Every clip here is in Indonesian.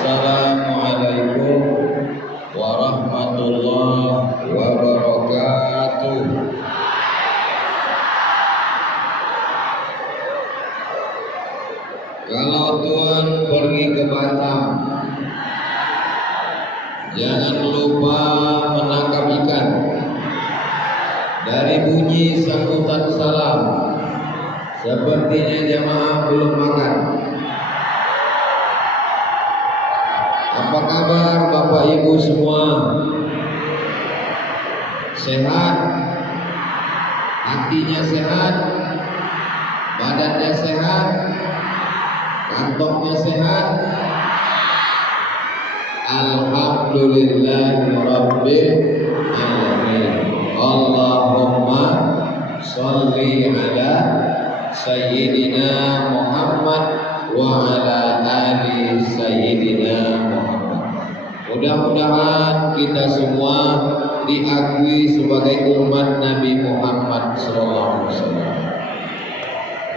Assalamualaikum warahmatullahi wabarakatuh. Kalau Tuhan pergi ke Batam, jangan lupa menangkap ikan. Dari bunyi sambutan salam, sepertinya jamaah belum makan. Apa kabar Bapak Ibu semua? Sehat? Hatinya sehat? Badannya sehat? Kantongnya sehat? Alhamdulillahirabbil alamin. Allahumma sholli ala sayyidina Muhammad wa ala ali sayyidina Muhammad. Mudah-mudahan kita semua diakui sebagai umat Nabi Muhammad SAW.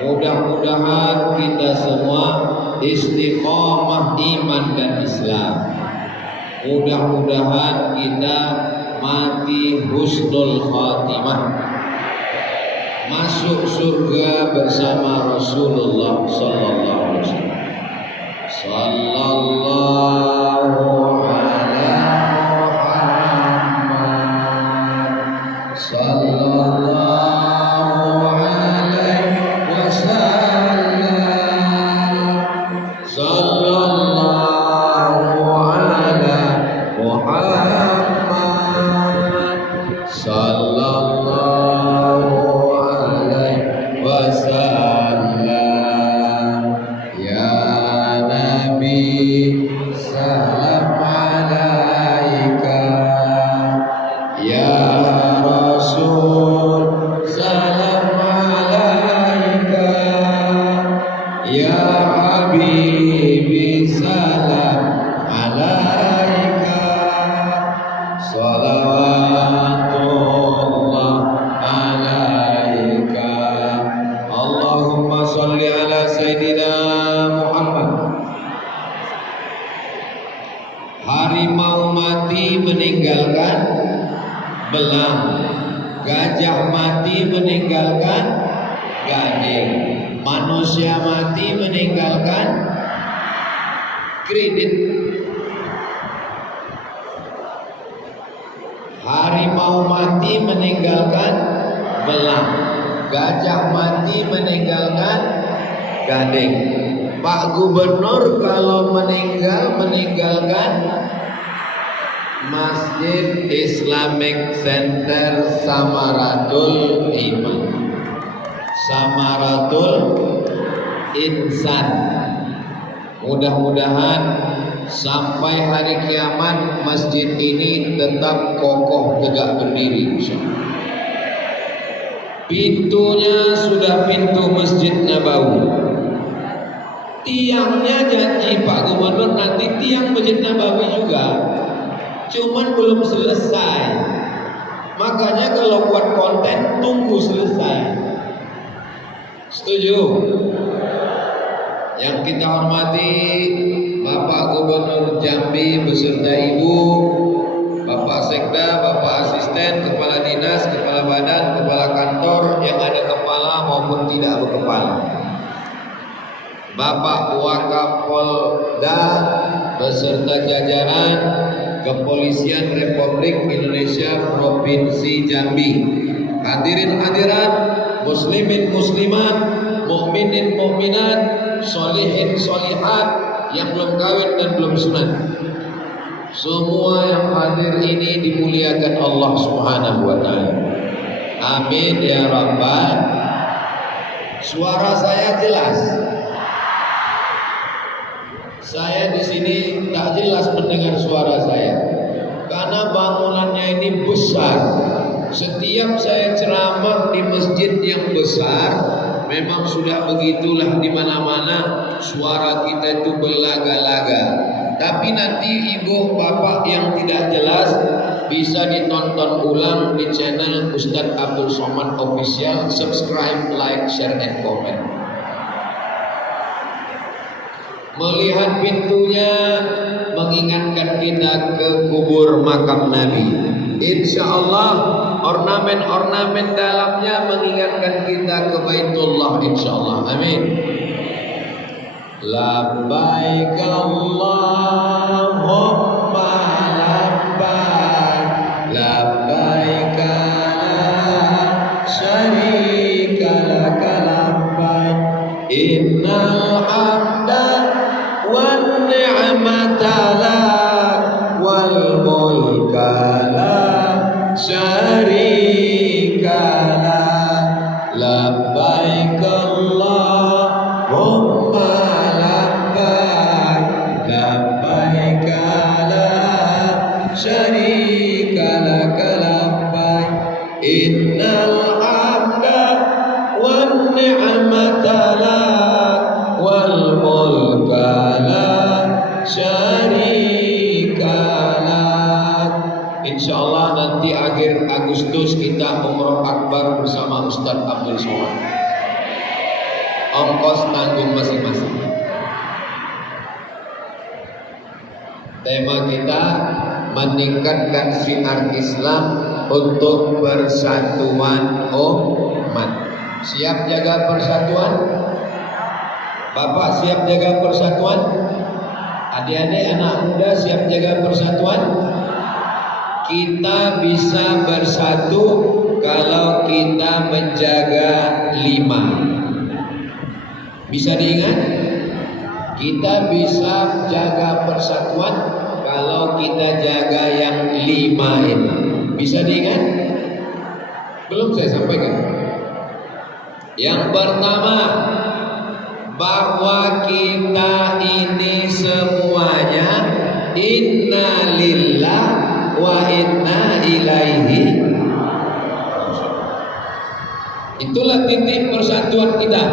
Mudah-mudahan kita semua istiqomah iman dan Islam. Mudah-mudahan kita mati husnul khatimah, masuk surga bersama Rasulullah sallallahu alaihi wasallam. Sallallahu ala Muhammad sallallahu alaihi wasallam. Sallallahu ala Muhammad sallallahu alaihi wasallam. Ya Nabi salam alaika, ya Rasul salam alaika, ya Habibi salam alaika. Salawatullah alaika. Allahumma sholli ala sayyidina Muhammad. Harimau mati meninggalkan belang, gajah mati meninggalkan gading, manusia mati meninggalkan kredit. Harimau mati meninggalkan belang, gajah mati meninggalkan gading. Pak Gubernur kalau meninggalkan Masjid Islamic Center Samaratul Iman, Samaratul Insan. Mudah-mudahan sampai hari kiamat masjid ini tetap kokoh tegak berdiri. Pintunya sudah pintu Masjid Nabawi. Tiangnya janji Pak Gubernur nanti tiang Masjid Nabawi juga, cuman belum selesai. Makanya kalau buat konten tunggu selesai. Setuju? Yang kita hormati Bapak Gubernur Jambi beserta Ibu, Bapak Sekda, Bapak Asisten, Kepala Dinas, Kepala Badan, Kepala Kantor yang ada kepala maupun tidak berkepala, Bapak Wakapolda beserta jajaran Kepolisian Republik Indonesia Provinsi Jambi, hadirin hadirat, muslimin muslimat, mukminin mukminat, sholihin sholihat yang belum kawin dan belum sunat. Semua yang hadir ini dimuliakan Allah Subhanahu wa taala. Amin ya rabbal. Suara saya jelas. Saya di sini tak jelas mendengar suara saya karena bangunannya ini besar. Setiap saya ceramah di masjid yang besar, memang sudah begitulah di mana-mana suara kita itu berlaga-laga. Tapi nanti ibu bapak yang tidak jelas bisa ditonton ulang di channel Ustadz Abdul Somad Official. Subscribe, like, share, and comment. Melihat pintunya mengingatkan kita ke kubur makam Nabi. Insya Allah ornamen-ornamen dalamnya mengingatkan kita ke Baitullah. Insya Allah. Amin. Labbaik Allahumma labbaik, labbaik la syarika laka labbaik, innal hamda wan ni'mata lak wal mulka la syarika lak, labbaik Allahumma labbaik la syarika laka labbaik, innal hamda wan ni'mata lak wal mulka la syarika lak. Insyaallah nanti akhir Agustus kita umroh akbar bersama Ustaz Abdul Somad. Ongkos tanggung masing-masing. Tema kita meningkatkan syiar Islam untuk persatuan umat. Siap jaga persatuan? Bapak siap jaga persatuan? Adik-adik anak muda siap jaga persatuan? Kita bisa bersatu kalau kita menjaga 5. Bisa diingat? Kita bisa jaga persatuan kalau kita jaga yang 5 ini. Bisa diingat? Belum saya sampaikan. Yang pertama, bahwa kita ini semuanya inna lillah wa inna ilaihi. Itulah titik persatuan kita.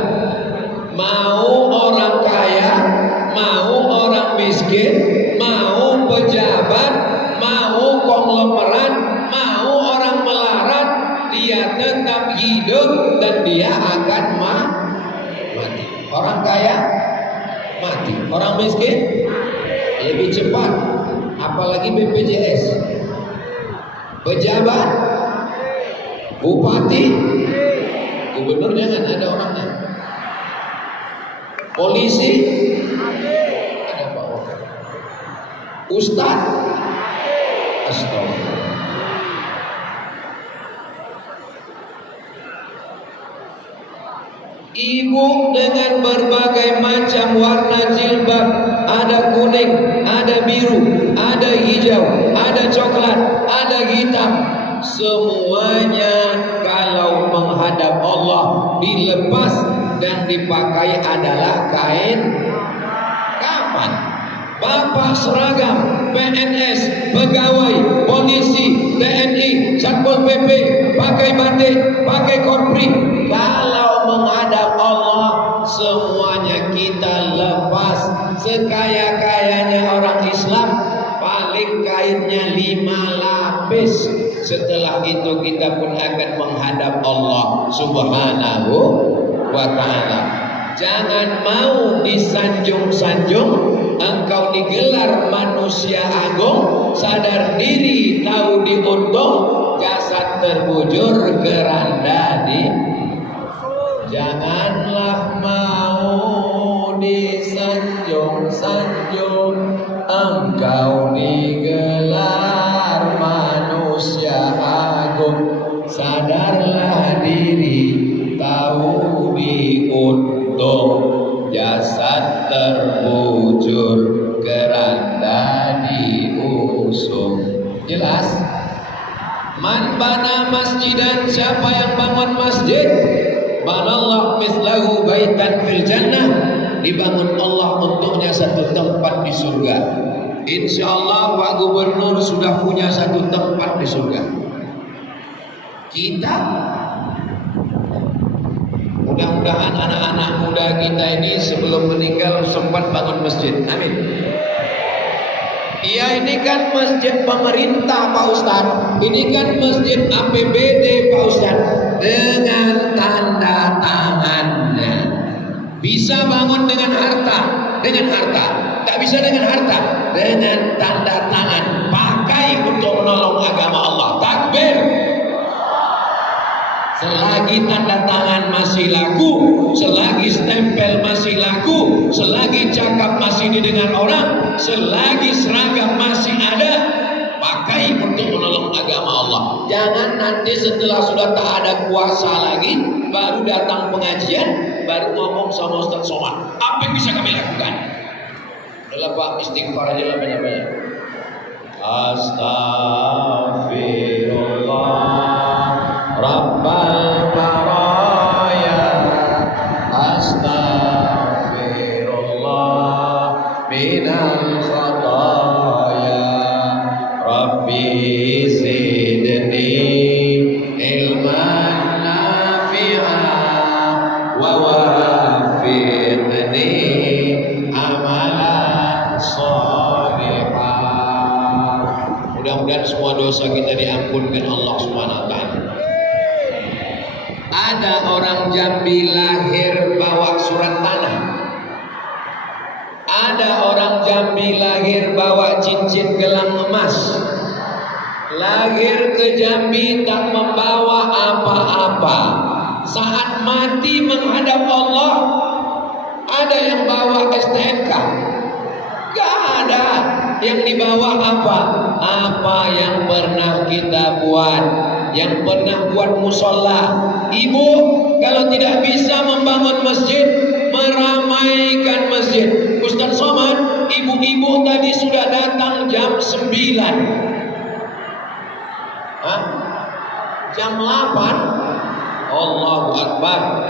Mau orang kaya, mau orang miskin, mau pejabat, mau konglomerat, mau orang melarat, dia tetap hidup dan dia akan mati. Orang kaya mati, orang miskin lebih cepat, apalagi BPJS. Pejabat, bupati, gubernur jangan ada orangnya. Polisi ada Pak Wakil, Ustaz, astagfirullah. Ibu dengan berbagai macam warna jilbab, ada kuning, ada biru, ada hijau, ada coklat, ada hitam. Semuanya kalau menghadap Allah dilepas dan dipakai adalah kain kafan. Bapak seragam PNS, pegawai, polisi, TNI, Satpol PP, pakai batik, pakai korpri. Kalau menghadap Allah semuanya kita lepas. Sekaya-kayanya orang Islam paling kainnya 5 lapis. Setelah itu kita pun akan menghadap Allah Subhanahu wa ta'ala. Jangan mau disanjung-sanjung, engkau digelar manusia agung, sadar diri tahu diuntung, jasad terbujur keranda di. Janganlah mau disanjung-sanjung, engkau digelar manusia agung, sadarlah diri tahu diuntung, jasad terbujur keranda diusung. Jelas? Man bana masjidan, siapa yang bangun masjid, banallah mislahu baitan fil jannah, dibangun Allah untuknya satu tempat di surga. Insya Allah Pak Gubernur sudah punya satu tempat di surga. Kita mudah-mudahan anak-anak muda kita ini sebelum meninggal sempat bangun masjid. Amin. Ya ini kan masjid pemerintah Pak Ustaz. Ini kan masjid APBD Pak Ustaz. Dengan tanda tangannya. Bisa bangun dengan harta, dengan harta. Tak bisa dengan harta, dengan tanda tangan. Pakai untuk menolong agama Allah. Takbir. Selagi tanda tangan masih laku, selagi stempel masih laku, selagi cakap masih didengar orang, selagi seragam masih ada, pakai untuk menolong agama Allah. Jangan nanti setelah sudah tak ada kuasa lagi, baru datang pengajian, baru ngomong sama Ustaz Somad, apa yang bisa kami lakukan? Udah Pak, istighfar aja lah banyak-banyak. Astaghfirullah Rabbal baraya, astaghfirullah minal khataya, Rabbi zidni ilman nafi'an wa wafiqni amalan sholihan. Mudah-mudahan semua dosa kita diampunkan Allah Subhanahu wa taala. Ada orang Jambi lahir bawa surat tanah. Ada orang Jambi lahir bawa cincin gelang emas. Lahir ke Jambi tak membawa apa-apa. Saat mati menghadap Allah, ada yang bawa STNK. Gak ada yang dibawa apa? Apa yang pernah kita buat, yang pernah buat musola. Ibu kalau tidak bisa membangun masjid, meramaikan masjid. Ustaz Somad, ibu-ibu tadi sudah datang jam 9. Hah? Jam 8? Allahu Akbar.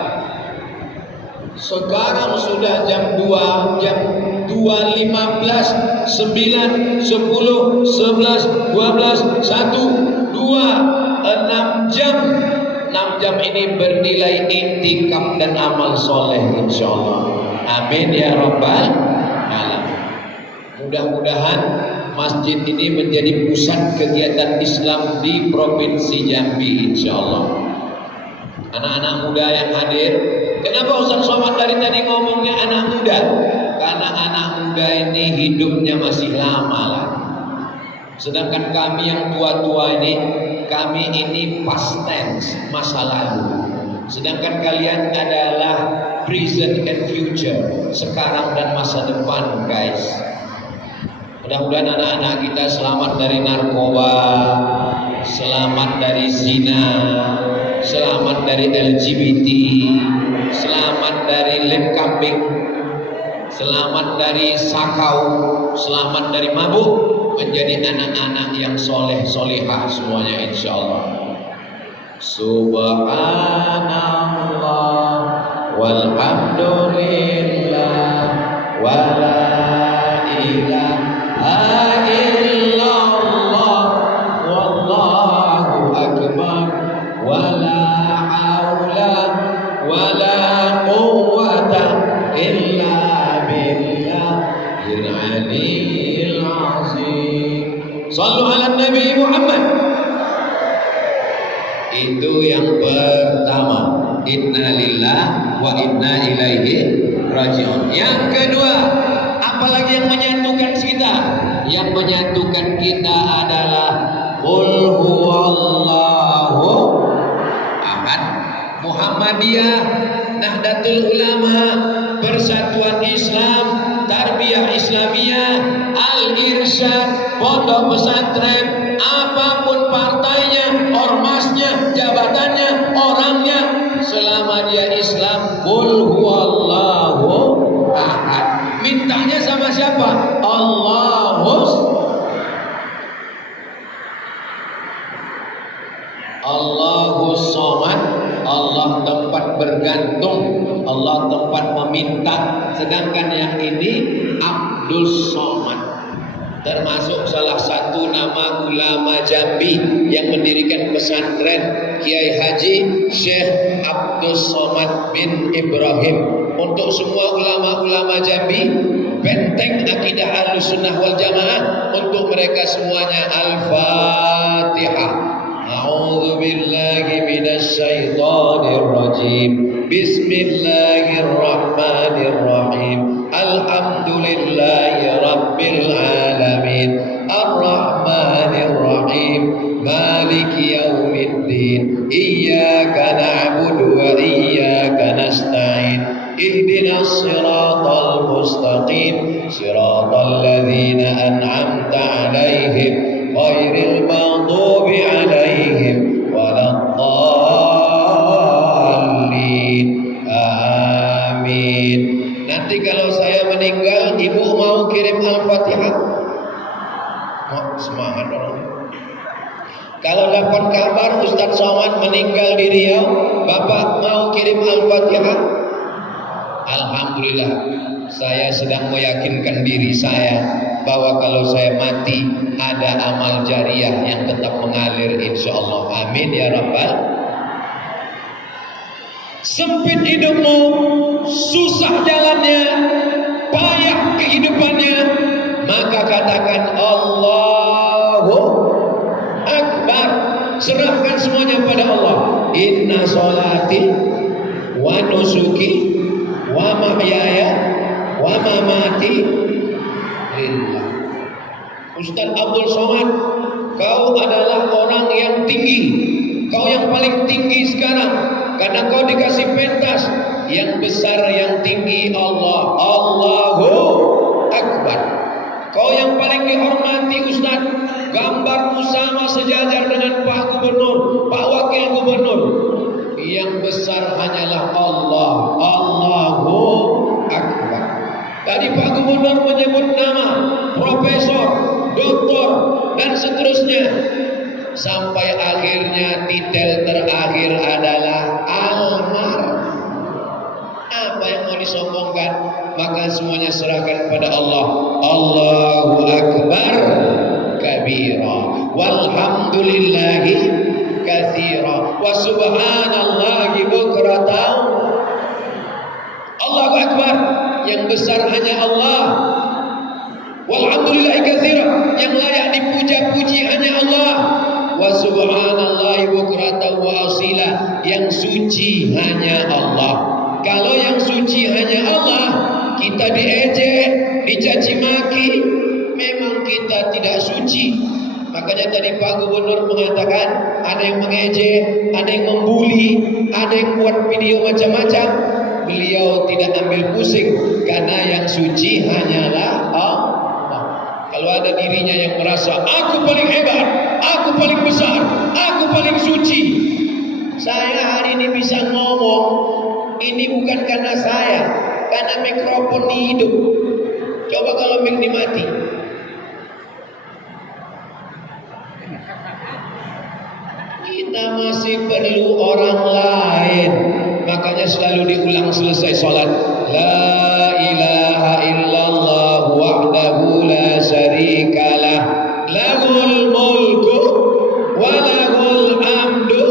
Sekarang sudah jam 2, jam 2.15, 9, 10, 11, 12, 1, 2, 6 jam. 6 jam ini bernilai iktikaf dan amal soleh insyaallah. Amin ya rabbal alamin. Mudah-mudahan masjid ini menjadi pusat kegiatan Islam di Provinsi Jambi insyaallah. Anak-anak muda yang hadir, kenapa Ustaz Somad dari tadi ngomongnya anak muda? Karena anak muda ini hidupnya masih lama lah. Sedangkan kami yang tua-tua ini, kami ini past tense, masa lalu. Sedangkan kalian adalah present and future, sekarang dan masa depan guys. Mudah-mudahan anak-anak kita selamat dari narkoba, selamat dari zina, selamat dari LGBT, selamat dari lem kambing, selamat dari sakau, selamat dari mabuk, menjadi anak-anak yang soleh solehah semuanya insyaallah. Subhanallah walhamdulillah wala ilaha illallah wallahu akbar wala haula wala quwwata illa billahil aliyyil azim. Shallu ala Nabi Muhammad. Itu yang pertama. Inna lillah wa inna ilaihi rajiun. Yang kedua, apalagi yang menyatukan kita? Yang menyatukan kita adalah qul huwallahu ahad. Muhammadiyah, Nahdlatul Ulama, Persatuan Islam, Tarbiyah Islamiyah, Al-Irsyad, pondok pesantren, apapun partainya, ormasnya, jabatannya, orangnya, selama dia Islam, qul huwallahu ahad. Mintanya sama siapa? Allahus Somad. Allah tempat bergantung, Allah tempat meminta. Sedangkan yang ini Abdul Somad, termasuk salah satu nama ulama Jambi yang mendirikan pesantren, Kiai Haji Syekh Abdul Somad bin Ibrahim. Untuk semua ulama-ulama Jambi, benteng akidah Ahlussunnah wal Jamaah, untuk mereka semuanya Al-Fatihah. A'udzu billahi minasy syaithanir rajim. Bismillahirrahmanirrahim. Alhamdulillah siratal ladzina an'amta 'alaihim ghairil maghdubi 'alaihim waladdallin. Amin. Nanti kalau saya meninggal, ibu mau kirim Al-Fatihah? Oh, semangat orang. Kalau dapat kabar Ustadz Somad meninggal di Riau, Bapak mau kirim Al-Fatihah? Alhamdulillah, saya sedang meyakinkan diri saya bahwa kalau saya mati ada amal jariah yang tetap mengalir insya Allah. Amin ya Rabbal. Sempit hidupmu, susah jalannya, payah kehidupannya, maka katakan Allahu Akbar. Serahkan semuanya pada Allah. Inna sholati wa nusuki wa mahyaya wa mamati lillah. Ustaz Abdul Somad, kau adalah orang yang tinggi, kau yang paling tinggi sekarang, karena kau dikasih pentas yang besar, yang tinggi Allah. Allahu Akbar. Kau yang paling dihormati Ustaz, gambarmu sama sejajar dengan Pak Gubernur, Pak Wakil Gubernur. Yang besar hanyalah Allah. Allahu Akbar. Tadi Pak Gubernur menyebut nama profesor, doktor, dan seterusnya, sampai akhirnya titel terakhir adalah almar. Apa yang mau disombongkan? Maka semuanya serahkan pada Allah. Allahu Akbar kabira walhamdulillahi katsira wa subhanallahi bukratan. Allahu Akbar, yang besar hanya Allah. Walhamdulillahi katsira, yang layak dipuja-puji hanya Allah. Wa subhanallahi bukratan wa asila, yang suci hanya Allah. Kalau yang suci hanya Allah, kita diejek, dicaci maki, memang kita tidak suci. Makanya tadi Pak Gubernur mengatakan ada yang mengejek, ada yang membuli, ada yang buat video macam-macam. Beliau tidak ambil pusing, karena yang suci hanyalah Allah. Kalau ada dirinya yang merasa aku paling hebat, aku paling besar, aku paling suci, saya hari ini bisa ngomong, ini bukan karena saya, karena mikrofon ini hidup. Coba kalau mic dimati. Kita masih perlu orang lain. Makanya selalu diulang selesai sholat. La ilaha illallah wahdahu la syarikalah, lahul mulku wa lahul hamdu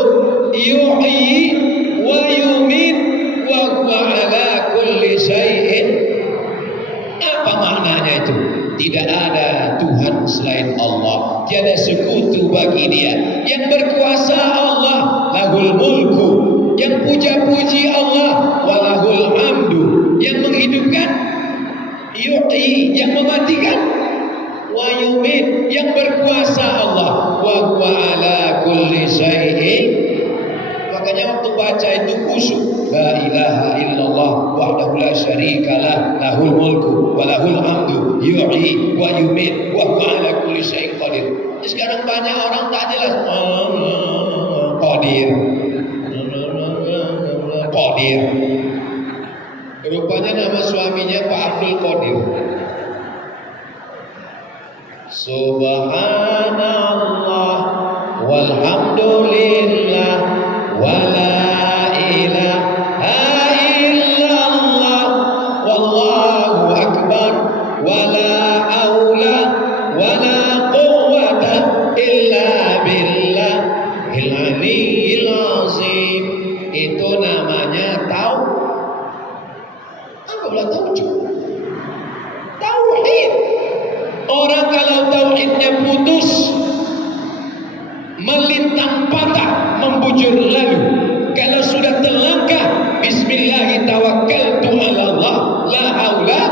yuhyi wa yumit wa huwa ala kulli syai'in. Apa maknanya itu? Tidak ada Tuhan selain Allah, tiada sekutu bagi Dia. Yang berkuasa Allah, lahul mulku, yang puja-puji Allah, walahul hamdu, yang menghidupkan, yuhyi, yang mematikan, wa yumit, yang berkuasa Allah, wa huwa ala kulli syai'in. Makanya waktu baca itu khusyuk. La ilaha illallah wahdahu la syarikalah, lahul mulku wa lahul hamdu yuhyi wa yumit wa huwa ala kulli syai'in qadir. Sekarang banyak orang tak jelas qadir. Qadir. Rupanya nama suaminya Pak Abdul Qadir. Subhanallah walhamdulillah wala ilaha illallah wallahu akbar wala haula wala quwwata illa billahil aliyyil azim. Itu namanya tauhid. Orang kalau tauhidnya putus, melintang patah, membujur lalu. Kalau sudah terlangkah, bismillahi tawakkaltu ala Allah, la haula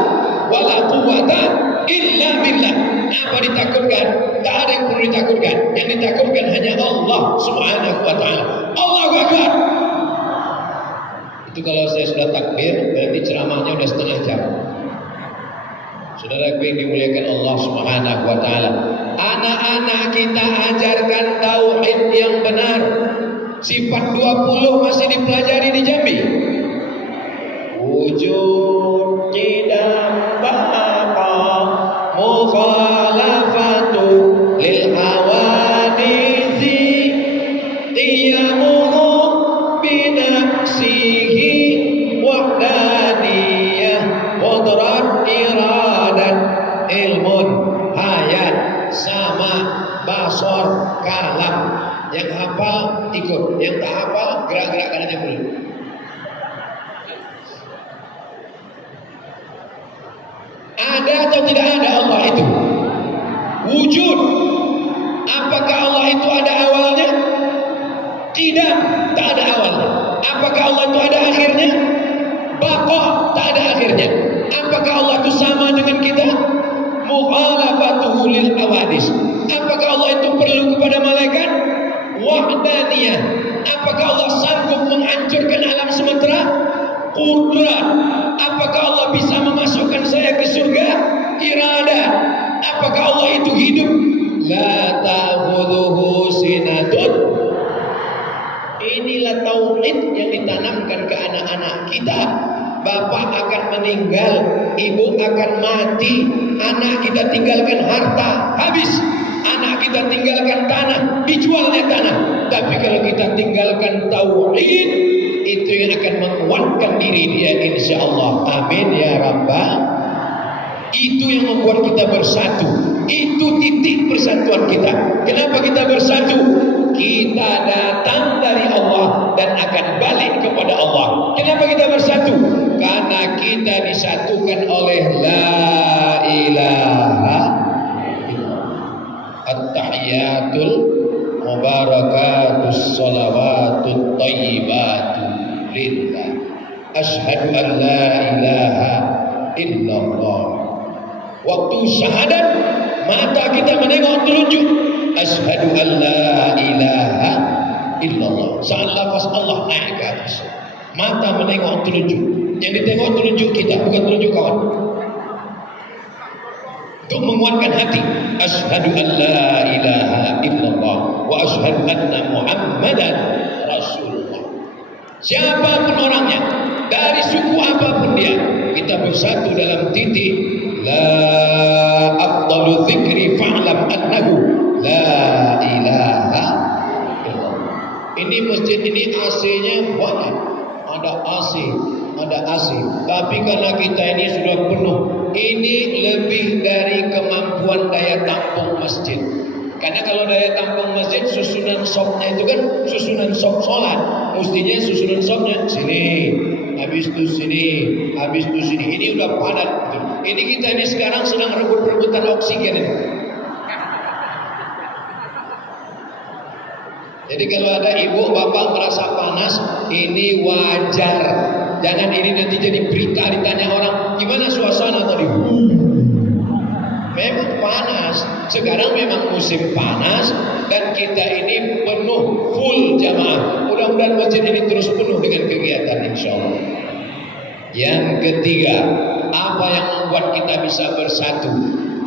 wala quwwata illa billah. Apa ditakutkan? Tak ada yang perlu ditakutkan. Yang ditakutkan hanya Allah subhanahu wa ta'ala. Allahu Akbar. Itu kalau saya sudah takbir, berarti ceramahnya sudah setengah jam. Saudara yang dimuliakan Allah Subhanahu wa taala, anak-anak kita ajarkan tauhid yang benar. Sifat 20 masih dipelajari di Jambi. Wujud tidak baqa mukhalafatu lil hawadisi qiyamuhu binafsihi wahdaniyah qudrat iradat ilmun hayat sama basor kalam. Yang hafal ikut, yang tak hafal gerak-gerakkan aja dulu. Ada atau tidak ada Allah itu? Wujud. Apakah Allah itu ada awalnya? Tidak, tak ada awalnya. Apakah Allah itu ada akhirnya? Baqa, tak ada akhirnya. Apakah Allah itu sama dengan kita? Mukhalafatuhu lil awadis. Apakah Allah itu perlu kepada malaikat? Wahdaniyah. Apakah Allah sanggup menghancurkan alam semesta? Qudrat. Apakah Allah bisa memasukkan saya ke surga? Irada. Apakah Allah itu hidup? La ta'khudhuhu sinatun. Inilah tauhid yang ditanamkan ke anak-anak kita. Bapak akan meninggal, ibu akan mati, anak kita tinggalkan harta, habis. Anak kita tinggalkan tanah, dijualnya tanah. Tapi kalau kita tinggalkan tauhid, itu yang akan menguatkan diri dia insyaallah. Amin ya rabbal. Itu yang membuat kita bersatu. Itu titik persatuan kita. Kenapa kita bersatu? Kita datang dari Allah dan akan balik kepada Allah. Kenapa kita bersatu? Karena kita disatukan oleh la ilaha at-tahiyatul mubarakatus salawatut thayyibatul lillah. Asyhadu an la ilaha illallah. Waktu syahadat mata kita menengok telunjuk. Asyhadu an la ilaha illallah. Saat lafaz Allah naik ke atas, mata menengok telunjuk. Yang ditengok telunjuk kita, bukan telunjuk kawan. Untuk menguatkan hati, asyhadu an la ilaha illallah wa asyhadu anna muhammadan rasulullah. Siapapun orangnya, dari suku apapun dia, kita bersatu dalam titik la afdalu dzikri fa'lam annahu la ilaha illallah. Ini masjid ini AC-nya banyak, ada AC, ada AC. Tapi karena kita ini sudah penuh, ini lebih dari kemampuan daya tampung masjid. Karena kalau daya tampung masjid, susunan sopnya itu kan susunan sop sholat. Mestinya susunan sopnya sini, habis itu sini, habis itu sini. Ini udah padat. Ini kita ini sekarang sedang rebut-rebutan oksigen ini. Jadi kalau ada ibu bapak merasa panas, ini wajar. Jangan ini nanti jadi berita, ditanya orang gimana suasana tadi. Memang panas. Sekarang memang musim panas dan kita ini penuh full jamaah. Mudah-mudahan masjid ini terus penuh dengan kegiatan insyaallah. Yang ketiga, apa yang membuat kita bisa bersatu?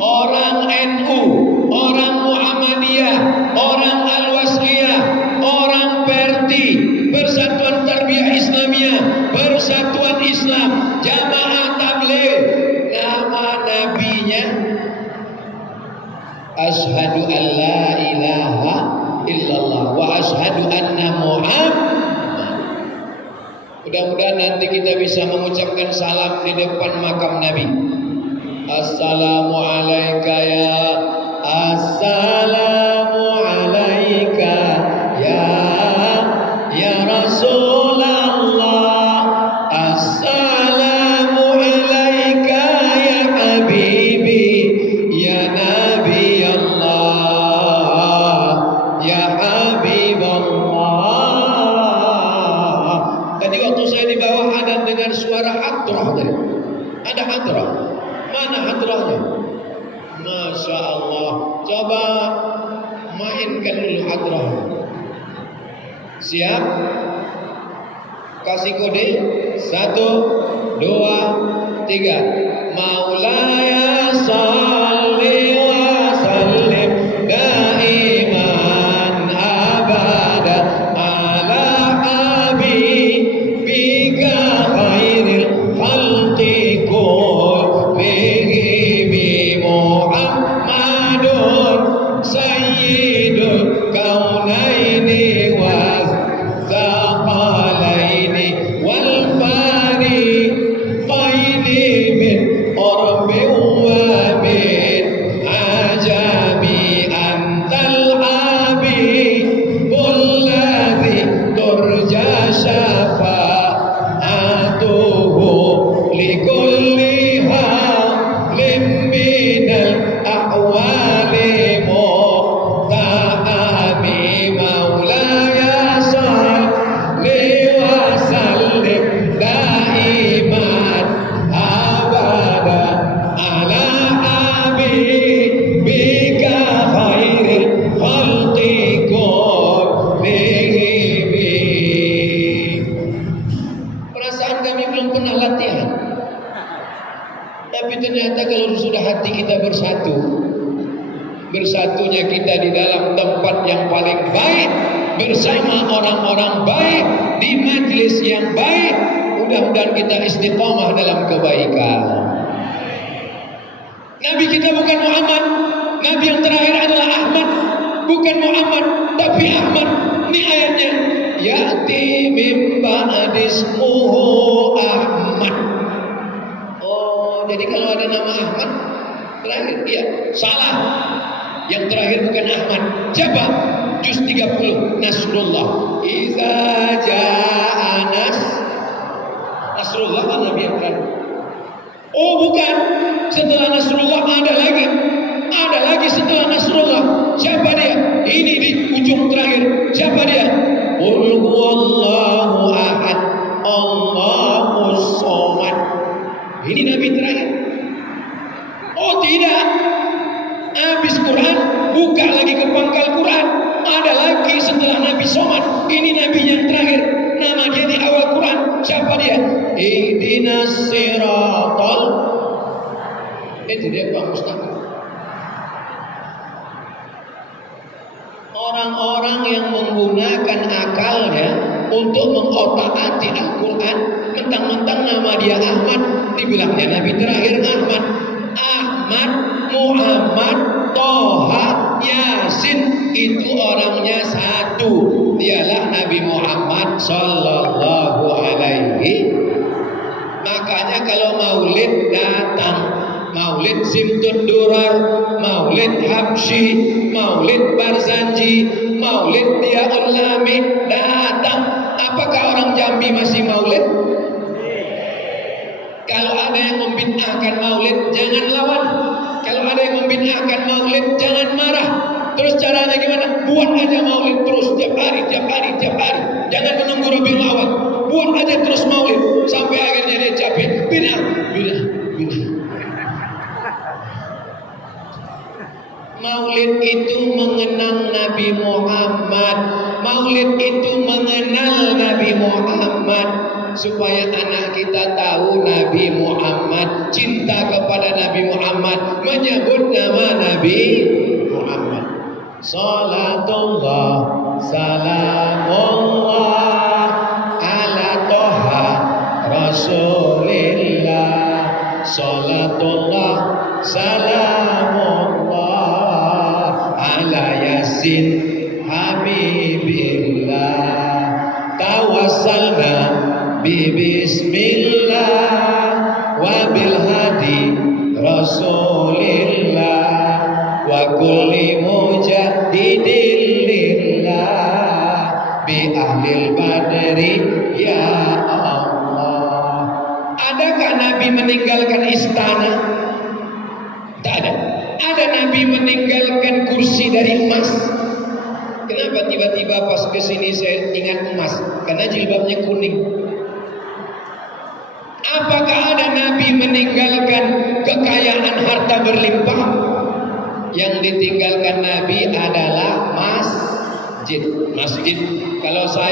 Orang NU, orang Muhammadiyah, orang Al-Wasliyah, orang Perti, Persatuan Tarbiyah Islamiyah, Persatuan Islam, Jamaah Tabligh, nama nabinya asyhadu an la ilaha illallah wa asyhadu anna Muhammad. Mudah-mudahan nanti kita bisa mengucapkan salam di depan makam Nabi. Assalamu alayka ya, assalamu alayka ya Rasulullah, assalamu alayka ya Habibi ya Nabi Allah ya Habiballah. Tadi waktu saya di bawah ada dengar suara hadrah tadi. Ada hadrah. Mana hadrahnya? Masya Allah. Coba mainkan dulu hadrahnya. Siap? Kasih kode 1, 2, 3. Maulaya salli wa sallim daiman abada ala habibika khairil khalqi kullihim Muhammadun sayyidul kaunaini wa thaqalaini wal fariqaini min urbin wa min ajami antal habibul ladzi turja syafa'atuhu likulli halin minal ahwali muhta'ami maulaya salli wa sallim daiman abada ala habibika khairil khalqi kullihim. Perasaan kami belum pernah latihan, tapi ternyata kalau sudah hati kita bersatu, bersatunya kita di dalam tempat yang paling baik, bersama orang-orang baik, di majelis yang baik, mudah-mudahan kita istiqomah dalam kebaikan. Nabi kita bukan Muhammad, Nabi yang terakhir adalah Ahmad, bukan Muhammad tapi Ahmad. Ini ayatnya, ya'ti min ba'di ismuhu Ahmad. Oh, jadi kalau ada nama Ahmad terakhir, iya, salah. Yang terakhir bukan Ahmad. Coba juz 30 Nasrullah. Iza ja'a Nasrullah kan Nabi yang terakhir. Oh bukan, setelah Nasrullah ada lagi. Ada lagi setelah Nasrullah. Siapa dia? Ini di ujung terakhir. Siapa dia? Qul huwallahu ahad, Allahus somad. Ini Nabi terakhir. Oh tidak, habis Quran, buka lagi ke pangkal Quran, ada lagi setelah Nabi Somad. Ini Nabi yang terakhir, nama dia di awal Quran. Siapa dia? Ihdinas siratal. Itu dia Pak Mustafa. Orang-orang yang menggunakan akalnya untuk mengotak-atik Al-Quran, mentang-mentang nama dia Ahmad, dibilangnya Nabi terakhir Ahmad. Ahmad, Muhammad, Toha, Yasin, itu orangnya satu, dialah Nabi Muhammad Sallallahu Alaihi. Makanya kalau maulid datang, maulid Simtud Durar, maulid Habsyi, maulid Barzanji, maulid Diaul Lami datang. Apakah orang Jambi masih maulid? Kalau ada yang membid'ahkan maulid, jangan lawan. Kalau ada yang membid'ahkan maulid, jangan marah. Terus caranya gimana? Buat aja maulid terus, tiap hari. Jangan menunggu Rabiul Awal. Buat aja terus maulid sampai akhirnya dia capek. Bid'ah. Maulid itu mengenang Nabi Muhammad. Maulid itu mengenal Nabi Muhammad, supaya anak kita tahu Nabi Muhammad, cinta kepada Nabi Muhammad, menyebut nama Nabi Muhammad. Salatullah, salamullah ala Toha Rasulillah. Salatullah, salamullah ala Yasin Habibillah. Tawassalna bismillah wa bil hadi Rasulillah wa kulli mujaddidillah bi ahlil badri ya Allah. Adakah Nabi meninggalkan istana? Tak ada. Ada Nabi meninggalkan kursi dari emas? Kenapa tiba-tiba pas kesini saya ingat emas? Karena jilbabnya kuning. Apakah ada Nabi meninggalkan kekayaan harta berlimpah? Yang ditinggalkan Nabi adalah masjid. Kalau saya